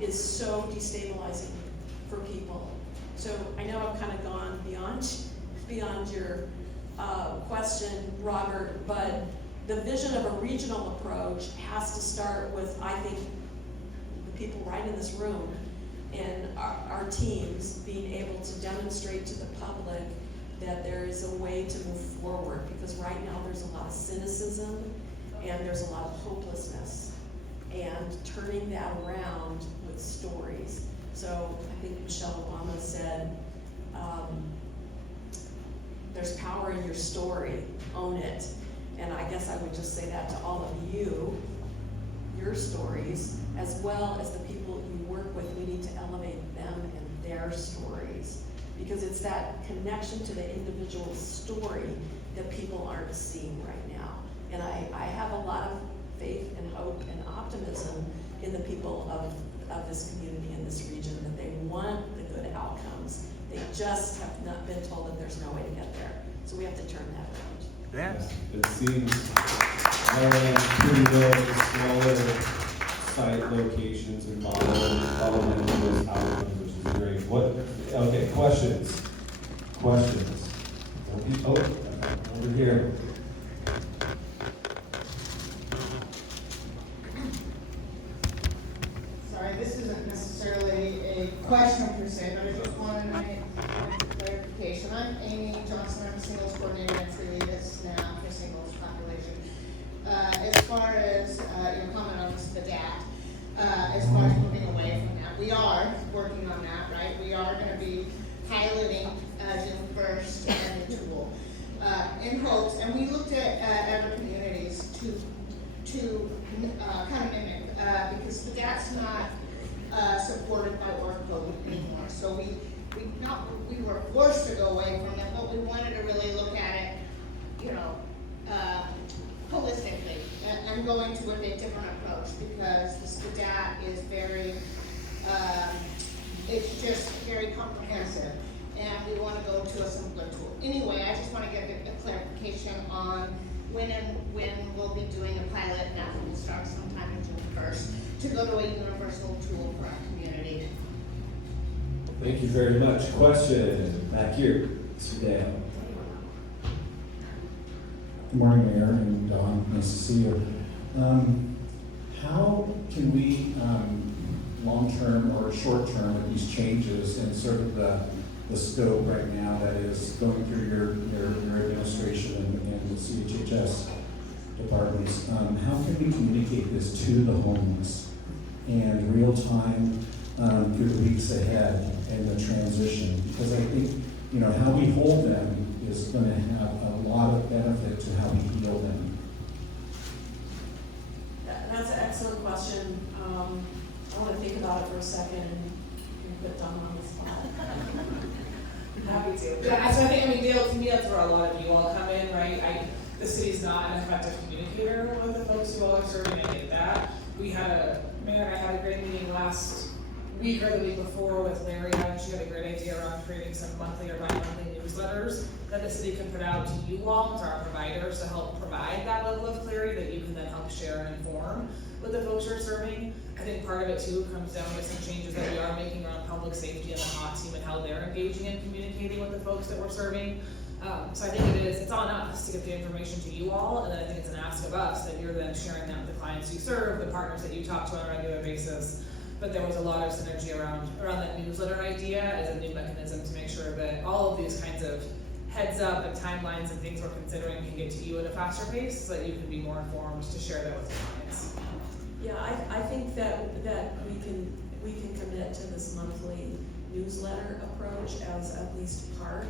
is so destabilizing for people. So I know I've kind of gone beyond your question, Robert, but the vision of a regional approach has to start with, I think, the people right in this room and our teams being able to demonstrate to the public that there is a way to move forward, because right now there's a lot of cynicism and there's a lot of hopelessness, and turning that around with stories. So I think Michelle Obama said, there's power in your story, own it. And I guess I would just say that to all of you, your stories, as well as the people you work with. We need to elevate them and their stories, because it's that connection to the individual story that people aren't seeing right now. And I have a lot of faith and hope and optimism in the people of this community and this region, that they want the good outcomes. They just have not been told that there's no way to get there. So we have to turn that around. Yes. It seems pretty well smaller site locations and following those outcomes, which is great. Okay, questions? questions? Oh, over here. Sorry, this isn't necessarily a question per se, but I just wanted to make a clarification. I'm Amy Johnson, I'm a singles coordinator at Freely this now for singles population. As far as your comment on the DAT, as far as moving away from that, we are working on that, right? We are gonna be piloting June 1st and the tool in hopes, and we looked at other communities to kind of mimic, because the DAT's not supported by work code anymore. So we were forced to go away from it, but we wanted to really look at it, you know, holistically and going to a different approach, because the DAT is very, it's just very comprehensive, and we want to go to a simpler tool. Anyway, I just want to get a clarification on when we'll be doing a pilot, and that will start sometime in June 1st, to go to a universal tool for our community. Thank you very much. Question back here, Mr. Dale. Good morning, Mayor and Don. Nice to see you. How can we, long-term or short-term, with these changes and sort of the scope right now that is going through your administration and the CHHS departments, how can we communicate this to the homeless and real time through the weeks ahead and the transition? Because I think, you know, how we hold them is going to have a lot of benefit to how we heal them. That's an excellent question. I want to think about it for a second and put Don on the spot. Happy to. Yeah, so I think, I mean, Dale, to me, that's where a lot of you all come in, right? The city's not an effective communicator with the folks who all are serving, I get that. Mayor and I had a great meeting last week or the week before with Larry, and she had a great idea around creating some monthly or bi-monthly newsletters that the city can put out to you all, to our providers, to help provide that level of clarity that you can then help share and inform with the folks you're serving. I think part of it too comes down to some changes that we are making around public safety and the HOT team and how they're engaging and communicating with the folks that we're serving. So I think it's on us to get the information to you all, and then I think it's an ask of us that you're then sharing that with the clients you serve, the partners that you talk to on a regular basis. But there was a lot of synergy around that newsletter idea as a new mechanism to make sure that all of these kinds of heads up and timelines and things we're considering can get to you at a faster pace so that you can be more informed to share that with your clients. Yeah, I think that we can commit to this monthly newsletter approach as at least part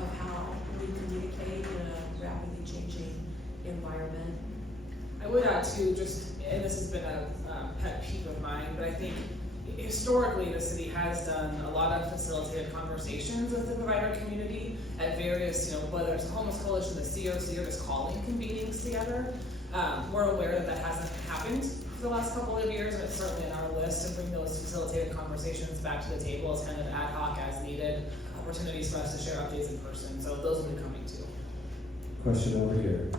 of how we communicate in a rapidly changing environment. I would add too, and this has been a pet peeve of mine, but I think historically the city has done a lot of facilitated conversations with the provider community at various, whether it's the Homeless Coalition, the COC, or just calling convenings together. We're aware that hasn't happened for the last couple of years, and it's certainly on our list to bring those facilitated conversations back to the table as kind of ad hoc, as needed opportunities for us to share updates in person. So those will be coming too. Question over here.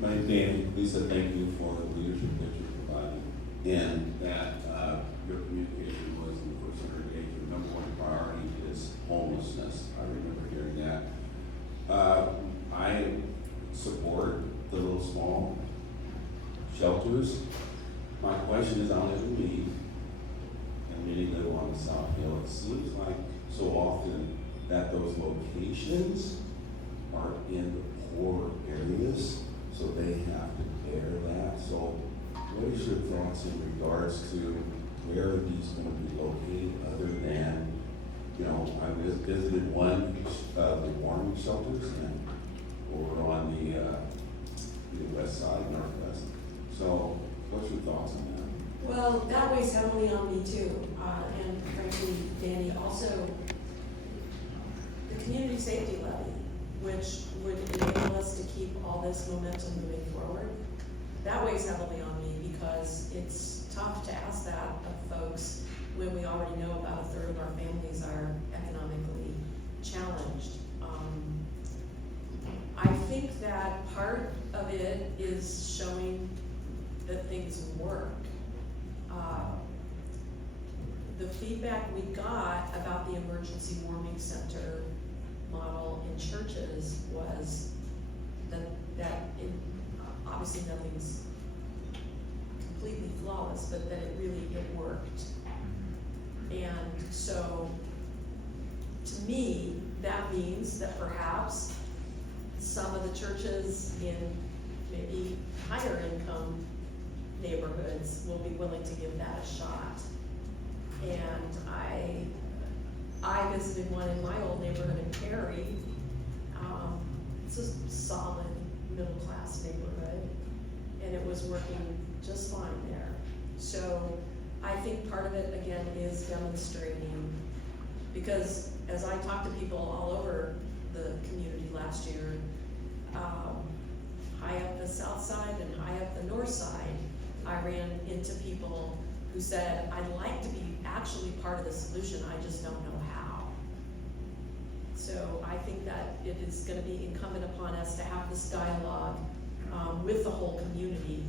My name's Danny. Lisa, thank you for the leadership that you're providing, and that your communication was in the first 100 days. Your number one priority is homelessness. I remember hearing that. I support the little small shelters. My question is, I live in Meade, and many live on the South Hill. It seems like so often that those locations are in the poor areas, so they have to bear that. So what is your thoughts in regards to where are these going to be located, other than, I visited one of the warming shelters and over on the west side, northwest. So what's your thoughts on that? Well, that weighs heavily on me too, and frankly, Danny, also the community safety levy, which would enable us to keep all this momentum moving forward. That weighs heavily on me because it's tough to ask that of folks when we already know about a third of our families are economically challenged. I think that part of it is showing that things work. feedback we got about the emergency warming center model in churches was obviously nothing's completely flawless, but that it worked. And so, to me, that means that perhaps some of the churches in maybe higher income neighborhoods will be willing to give that a shot. And I visited one in my old neighborhood in Cary. It's a solid middle class neighborhood, and it was working just fine there. So I think part of it again is demonstrating, because as I talked to people all over the community last year, high up the south side and high up the north side, I ran into people who said, I'd like to be actually part of the solution, I just don't know how. So I think that it is going to be incumbent upon us to have this dialogue with the whole community.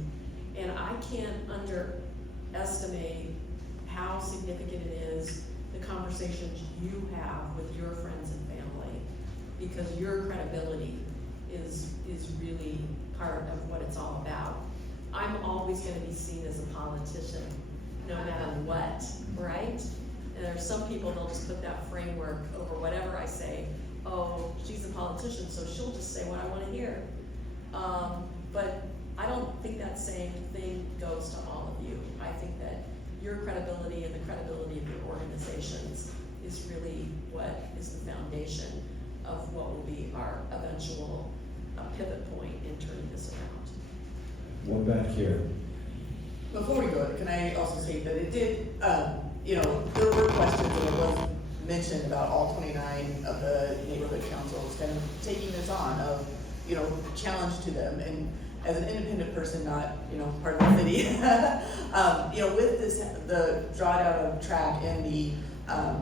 And I can't underestimate how significant it is, the conversations you have with your friends and family, because your credibility is really part of what it's all about. I'm always going to be seen as a politician, no matter what, right? And there's some people, they'll just put that framework over whatever I say. Oh, she's a politician, so she'll just say what I want to hear. But I don't think that same thing goes to all of you. I think that your credibility and the credibility of your organizations is really what is the foundation of what will be our eventual pivot point in turning this around. One back here. Before we go, can I also say that it did, there were questions that it was mentioned about all 29 of the neighborhood councils kind of taking this on of, challenge to them. And as an independent person, not, part of the city, with this, the drawdown of track in the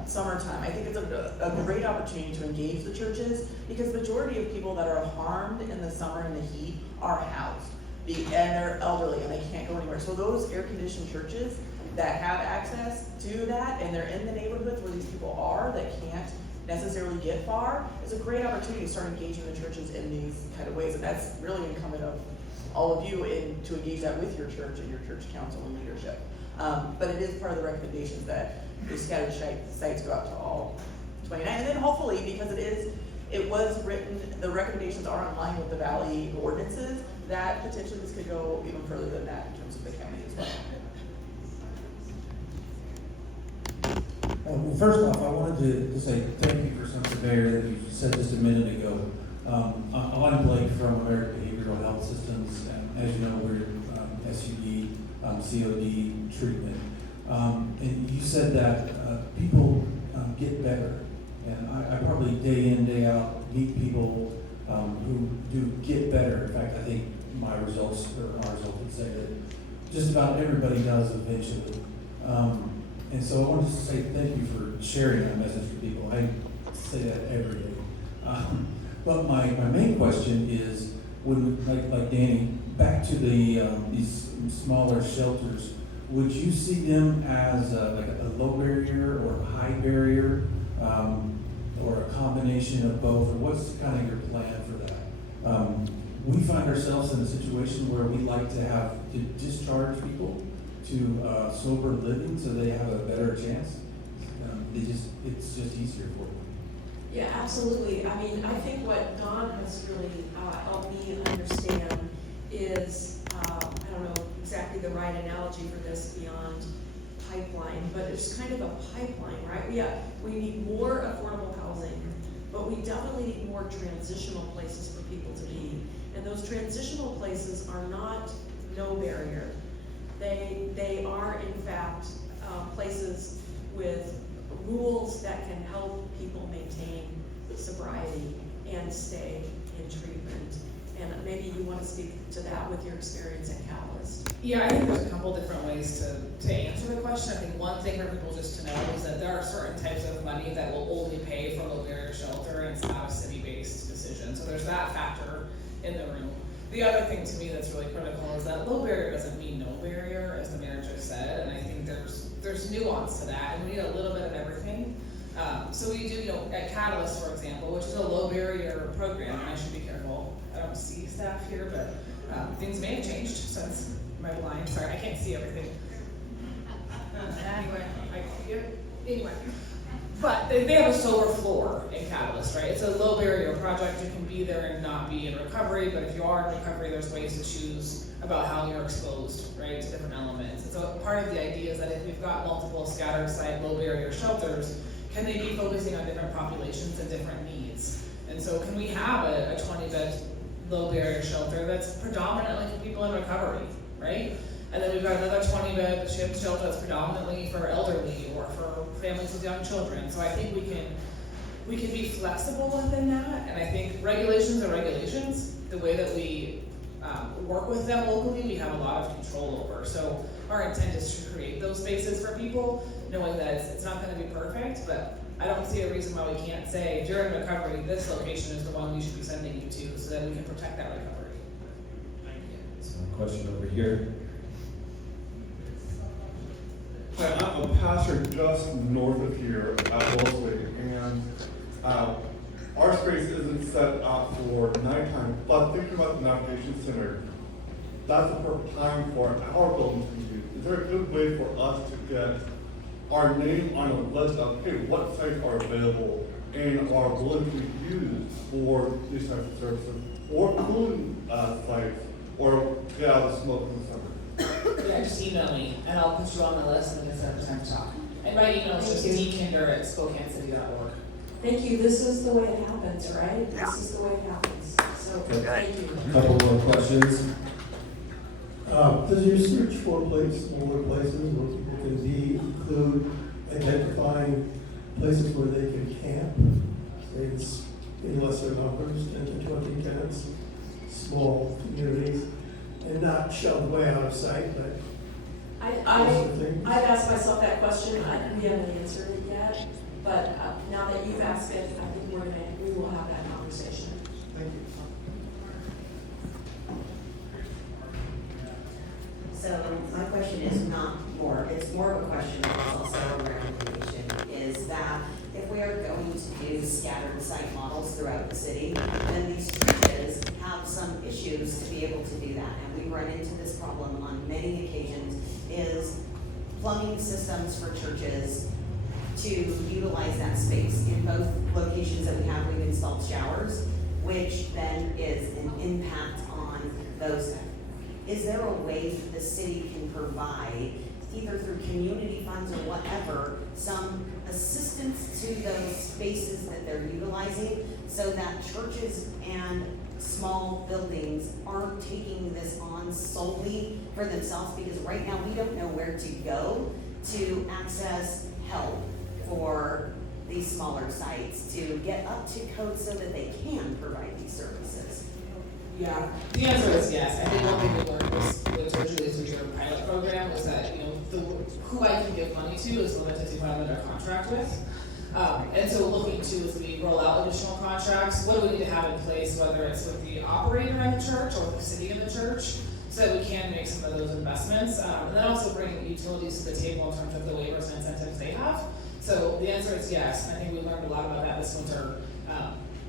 summertime, I think it's a great opportunity to engage the churches, because the majority of people that are harmed in the summer and the heat are housed. And they're elderly and they can't go anywhere. So those air-conditioned churches that have access to that, and they're in the neighborhoods where these people are that can't necessarily get far, it's a great opportunity to start engaging the churches in these kind of ways. And that's really incumbent of all of you to engage that with your church and your church council and leadership. But it is part of the recommendations that the scattered sites go out to all 29. And then hopefully, because it was written, the recommendations are in line with the Valley ordinances, that potentially this could go even further than that in terms of the county as well. Well, first off, I wanted to say thank you for something, Mayor, that you said just a minute ago. I'm Blake from American Behavioral Health Systems, and as you know, we're SUD, COD treatment. And you said that people get better, and I probably day in, day out meet people who do get better. In fact, I think my results, or our results would say that just about everybody does eventually. And so I wanted to say thank you for sharing that message with people. I say that every day. But my main question is, when like Danny, back to the these smaller shelters, would you see them as like a low barrier or a high barrier, or a combination of both, or what's kind of your plan for that? We find ourselves in a situation where we like to discharge people to sober living so they have a better chance. It's just easier for them. Yeah, absolutely. I mean, I think what Don has really helped me understand is, I don't know exactly the right analogy for this beyond pipeline, but it's kind of a pipeline, right? We need more affordable housing, but we definitely need more transitional places for people to be. And those transitional places are not no barrier. They are, in fact, places with rules that can help people maintain sobriety and stay in treatment. And maybe you want to speak to that with your experience at Catalyst. Yeah, I think there's a couple different ways to answer the question. I think one thing for people just to know is that there are certain types of money that will only pay for low barrier shelter, and it's not a city-based decision. So there's that factor in the room. The other thing to me that's really critical is that low barrier doesn't mean no barrier, as the mayor just said, and I think there's there's nuance to that, and we need a little bit of everything. So we do, at Catalyst, for example, which is a low barrier program, and I should be careful, I don't see staff here, but things may have changed since my blind, sorry, I can't see everything. Anyway, but they have a solar floor in Catalyst, right? It's a low barrier project, you can be there and not be in recovery, but if you are in recovery, there's ways to choose about how you're exposed, right, to different elements. And so part of the idea is that if we've got multiple scattered site, low barrier shelters, can they be focusing on different populations and different needs? And so can we have a 20-bed low barrier shelter that's predominantly for people in recovery, right? And then we've got another 20-bed shelter that's predominantly for elderly or for families with young children. So I think we can be flexible within that, and I think regulations are regulations. The way that we work with them locally, we have a lot of control over. So our intent is to create those spaces for people, knowing that it's not going to be perfect, but I don't see a reason why we can't say, if you're in recovery, this location is the one we should be sending you to, so that we can protect that recovery. So question over here. Hi, I'm a pastor just north of here at Wellesley, and our space isn't set up for nighttime, but thinking about the navigation center, that's the perfect time for our building to be used. Is there a good way for us to get our name on a list of, hey, what sites are available and are willing to be used for these types of services, or cooling sites, or get out of the smoke in the summer? Yeah, just email me, and I'll put you on the list, and then set up a time to talk. And my email is just dkinder@SpokaneCity.org. Thank you, this is the way it happens, right? This is the way it happens, so, thank you. A couple more questions. Does your search for smaller places where people can be include identifying places where they can camp? Say it's in lesser numbers, 10 to 20 tenants, small communities, and not shoved way out of sight, but I've asked myself that question, we haven't answered it yet, but now that you've asked it, I think we will have that conversation. thank you. So my question is it's more of a question, but it's also a recommendation, is that if we are going to do scattered site models throughout the city, then these churches have some issues to be able to do that. And we run into this problem on many occasions, is plumbing systems for churches to utilize that space. In both locations that we have, we've installed showers, which then is an impact on those. Is there a way that the city can provide, either through community funds or whatever, some assistance to those spaces that they're utilizing so that churches and small buildings aren't taking this on solely for themselves? Because right now we don't know where to go to access help for these smaller sites to get up to code so that they can provide these services. Yeah, the answer is yes. I think one thing we learned with Julie's two-year pilot program was that, who I can give money to is limited to who I'm under contract with. And so looking to, as we roll out additional contracts, what do we need to have in place, whether it's with the operator in the church or with the city in the church, so that we can make some of those investments. And then also bring utilities to the table in terms of the waivers and incentives they have. So the answer is yes. I think we learned a lot about that this winter.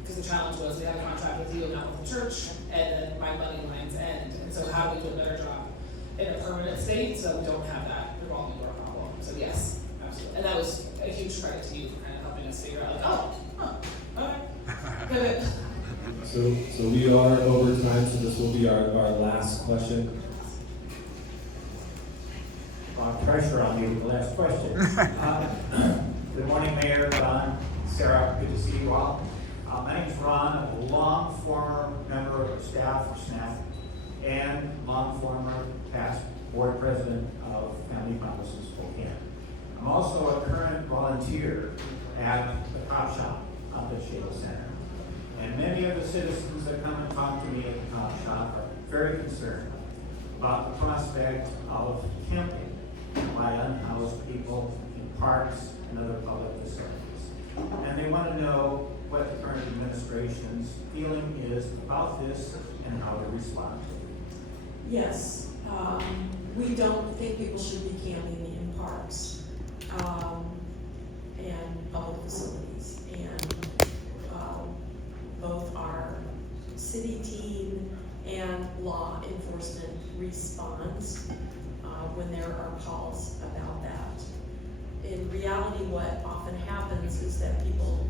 Because the challenge was we had a contract with you and not with the church, and then my money lines end. And so how do we do a better job in a permanent state so we don't have that revolving door problem? So yes, absolutely. And that was a huge credit to you for kind of helping us figure out, okay, good. So we are over time, so this will be our last question. Pressure on you with the last question. Good morning, Mayor, Ron, Sarah, good to see you all. My name's Ron, I'm a long former member of staff or SNAP, and long former past board president of Family Promise in Spokane. I'm also a current volunteer at the Cop Shop up at Shale Center. And many of the citizens that come and talk to me at the Cop Shop are very concerned about the prospect of camping by unhoused people in parks and other public facilities. And they want to know what the current administration's feeling is about this and how to respond to it. Yes, we don't think people should be camping in parks. and public facilities. And both our city team and law enforcement responds when there are calls about that. In reality, what often happens is that people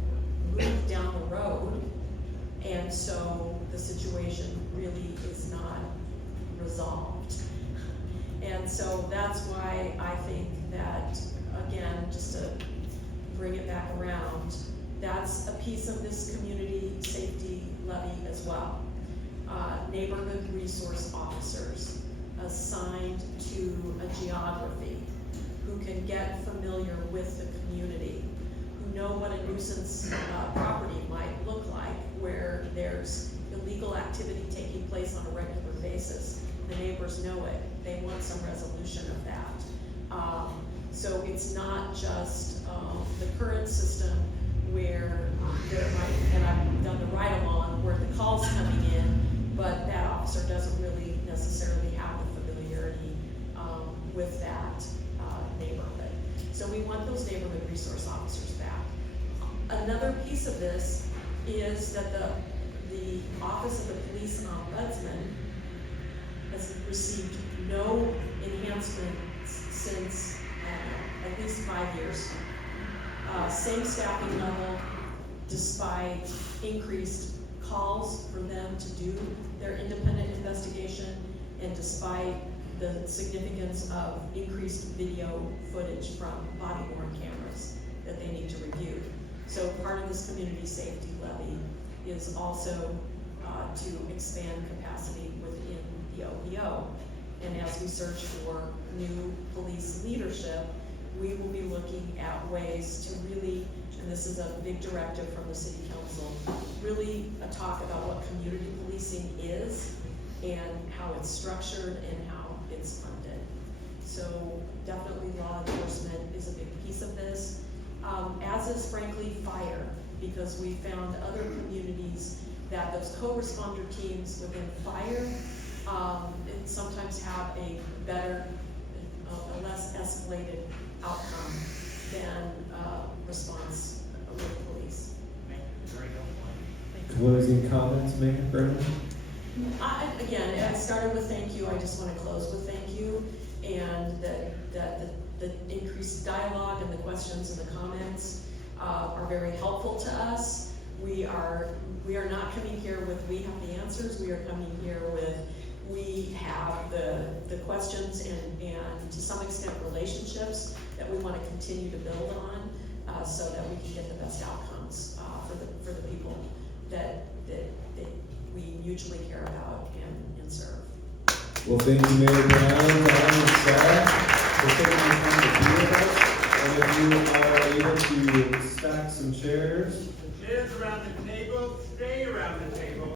move down the road, and so the situation really is not resolved. And so that's why I think that, again, just to bring it back around, that's a piece of this community safety levy as well. Neighborhood resource officers assigned to a geography who can get familiar with the community, who know what a nuisance property might look like, where there's illegal activity taking place on a regular basis. The neighbors know it. They want some resolution of that. So it's not just the current system where there might, and I've done the ride-along where the call's coming in, but that officer doesn't really necessarily have the familiarity with that neighborhood. So we want those neighborhood resource officers back. Another piece of this is that the Office of the Police Ombudsman has received no enhancements since at least 5 years. Same staffing level, despite increased calls for them to do their independent investigation, and despite the significance of increased video footage from body-worn cameras that they need to review. So part of this community safety levy is also to expand capacity within the OPO. And as we search for new police leadership, we will be looking at ways to really, and this is a big directive from the City Council, really talk about what community policing is and how it's structured and how it's funded. So definitely law enforcement is a big piece of this, as is frankly fire, because we found other communities that those co-responder teams within fire sometimes have a better, a less escalated outcome than response with police. Closing comments, Mayor Brennan? Again, I started with thank you. I just want to close with thank you, and that the increased dialogue and the questions and the comments are very helpful to us. We are not coming here with we have the answers. We are coming here with we have the questions and to some extent relationships that we want to continue to build on, so that we can get the best outcomes for the people that we mutually care about and serve. Well, thank you, Mayor Brown, and staff, for taking the time to be with us. And if you are able to stack some chairs,